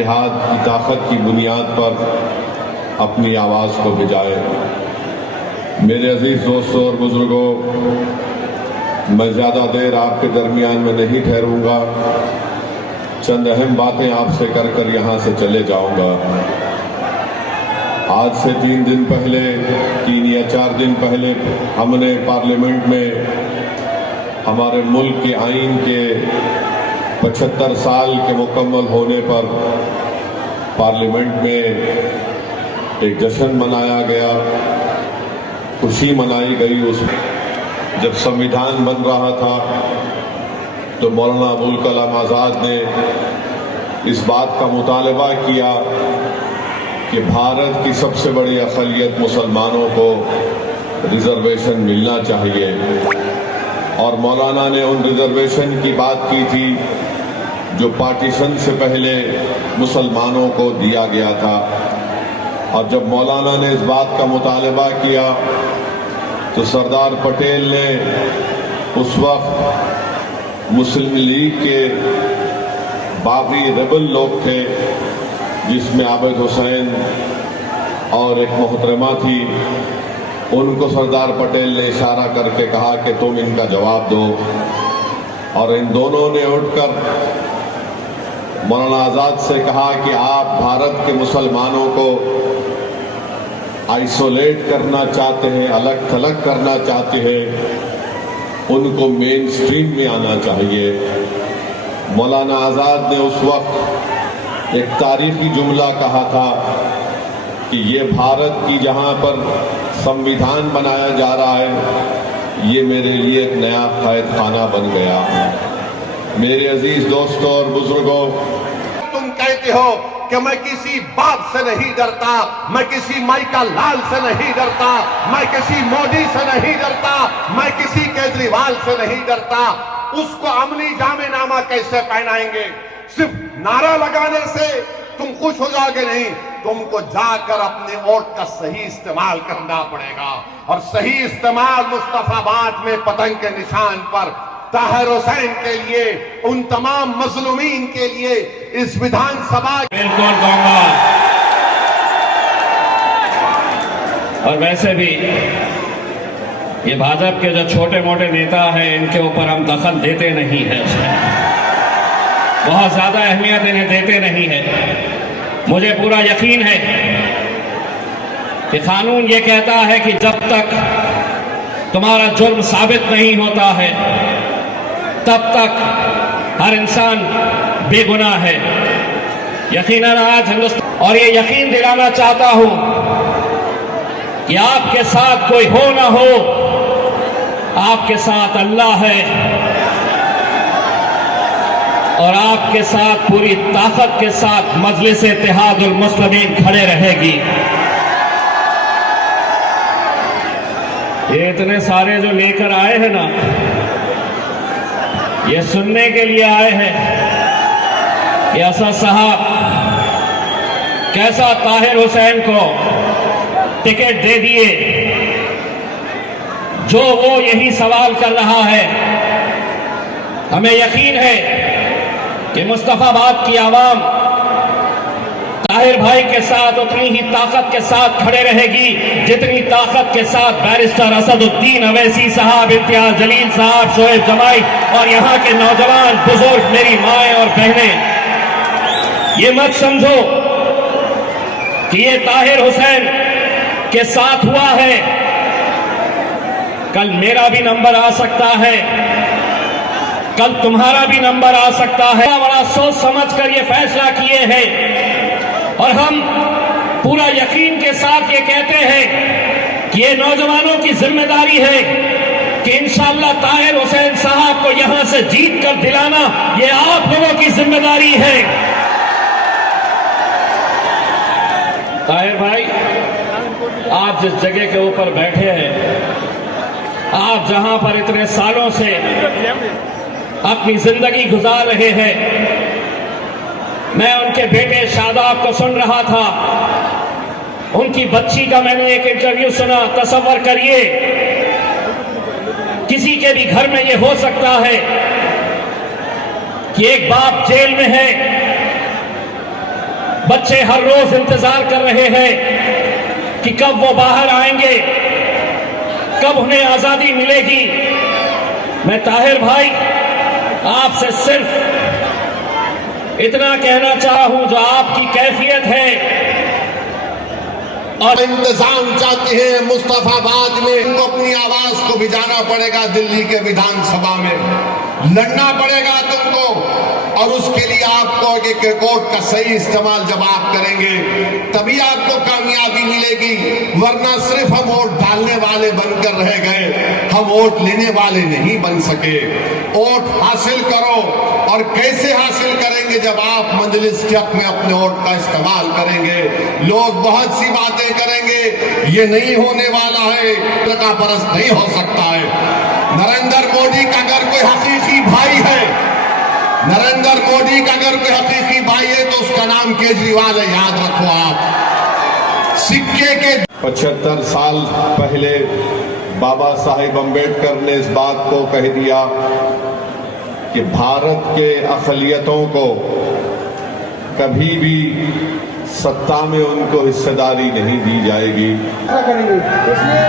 इत्तेहाद की ताकत की बुनियाद पर अपनी आवाज़ को भिजाए। मेरे अजीज दोस्तों और बुजुर्गों, मैं ज़्यादा देर आपके दरमियान में नहीं ठहरूंगा। चंद अहम बातें आपसे कर यहाँ से चले जाऊंगा। आज से 3 दिन पहले, 3 या 4 दिन पहले हमने पार्लियामेंट में हमारे मुल्क के आईन के 75 साल के मुकम्मल होने पर पार्लियामेंट में एक जश्न मनाया गया, खुशी मनाई गई। उस जब संविधान बन रहा था तो मौलाना अबुल कलाम आज़ाद ने इस बात का मुतालबा किया कि भारत की सबसे बड़ी अक़लियत मुसलमानों को रिजर्वेशन मिलना चाहिए, और मौलाना ने उन रिजर्वेशन की बात की थी जो पार्टीशन से पहले मुसलमानों को दिया गया था। और जब मौलाना ने इस बात का मुतालबा किया तो सरदार पटेल ने उस वक्त मुस्लिम लीग के बागी रेबल लोग थे, जिसमें आबिद हुसैन और एक मोहतरमा थी, उनको सरदार पटेल ने इशारा करके कहा कि तुम इनका जवाब दो। और इन दोनों ने उठकर मौलाना आज़ाद से कहा कि आप भारत के मुसलमानों को आइसोलेट करना चाहते हैं, अलग थलग करना चाहते हैं, उनको मेन स्ट्रीम में आना चाहिए। मौलाना आज़ाद ने उस वक्त एक तारीखी जुमला कहा था कि ये भारत की जहां पर संविधान बनाया जा रहा है, ये मेरे लिए एक नया कैद खाना बन गया। मेरे अजीज दोस्तों और बुजुर्गों, तुम कहते हो कि मैं किसी बाप से नहीं डरता, मैं किसी माइका लाल से नहीं डरता, मैं किसी मोदी से नहीं डरता, मैं किसी केजरीवाल से नहीं डरता। उसको अमली जामेनामा कैसे पहनाएंगे? सिर्फ नारा लगाने से तुम खुश हो जाओगे नहीं, तुमको जाकर अपने वोट का सही इस्तेमाल करना पड़ेगा। और सही इस्तेमाल मुस्तफाबाद में पतंग के निशान पर ताहिर हुसैन के लिए, उन तमाम मजलूमीन के लिए इस विधानसभा बिल्कुल कहूंगा। और वैसे भी ये भाजपा के जो छोटे मोटे नेता हैं, इनके ऊपर हम दखल देते नहीं है, बहुत ज्यादा अहमियत इन्हें देते नहीं है। मुझे पूरा यकीन है कि कानून ये कहता है कि जब तक तुम्हारा जुर्म साबित नहीं होता है तब तक हर इंसान बेगुनाह है। यकीनन आज हिंदुस्तान, और ये यकीन दिलाना चाहता हूं कि आपके साथ कोई हो ना हो, आपके साथ अल्लाह है और आपके साथ पूरी ताकत के साथ मजलिस इत्तेहादुल मुस्लिमीन खड़े रहेगी। ये इतने सारे जो लेकर आए हैं ना, ये सुनने के लिए आए हैं कि असद साहब कैसा ताहिर हुसैन को टिकट दे दिए। जो वो यही सवाल कर रहा है, हमें यकीन है कि मुस्तफाबाद की आवाम ताहिर भाई के साथ उतनी ही ताकत के साथ खड़े रहेगी जितनी ताकत के साथ बैरिस्टर असदुद्दीन अवैसी साहब, इम्तियाज जलील साहब, शोएब जमाई और यहाँ के नौजवान बुजुर्ग, मेरी माएं और बहनें, ये मत समझो कि ये ताहिर हुसैन के साथ हुआ है। कल मेरा भी नंबर आ सकता है, कल तुम्हारा भी नंबर आ सकता है। बड़ा सोच समझ कर ये फैसला किए हैं और हम पूरा यकीन के साथ ये कहते हैं कि ये नौजवानों की जिम्मेदारी है कि इंशाअल्लाह ताहिर हुसैन साहब को यहां से जीत कर दिलाना ये आप लोगों की जिम्मेदारी है। ताहिर भाई, आप जिस जगह के ऊपर बैठे हैं, आप जहां पर इतने सालों से अपनी जिंदगी गुजार रहे हैं, मैं उनके बेटे शादाब को सुन रहा था, उनकी बच्ची का मैंने एक इंटरव्यू सुना। तसव्वुर करिए, किसी के भी घर में यह हो सकता है कि एक बाप जेल में है, बच्चे हर रोज इंतजार कर रहे हैं कि कब वो बाहर आएंगे, कब उन्हें आजादी मिलेगी। मैं ताहिर भाई आपसे सिर्फ इतना कहना चाहा हूं, जो आपकी कैफियत है और इंतजाम चाहते हैं मुस्तफाबाद में, उनको अपनी आवाज को भिजाना पड़ेगा दिल्ली के विधानसभा में, लड़ना पड़ेगा तुमको। और उसके लिए आपको एक कोर्ट का सही इस्तेमाल जब आप करेंगे तभी आपको कामयाबी मिलेगी, वरना सिर्फ हम वोट डालने वाले बनकर रह गए, हम वोट लेने वाले नहीं बन सके। वोट हासिल करो, और कैसे हासिल करेंगे, जब आप मजलिस के में अपने वोट का इस्तेमाल करेंगे। लोग बहुत सी बातें करेंगे, ये नहीं होने वाला है, टका परस्त नहीं हो सकता है। नरेंद्र मोदी का अगर कोई हकीकी भाई है, नरेंद्र मोदी का अगर कोई हकीकी भाई है तो उसका नाम केजरीवाल है, याद रखो आप। सिक्के के 75 साल पहले बाबा साहिब अम्बेडकर ने इस बात को कह दिया कि भारत के अक़लियतों को कभी भी सत्ता में उनको हिस्सेदारी नहीं दी जाएगी। करेंगे इसलिए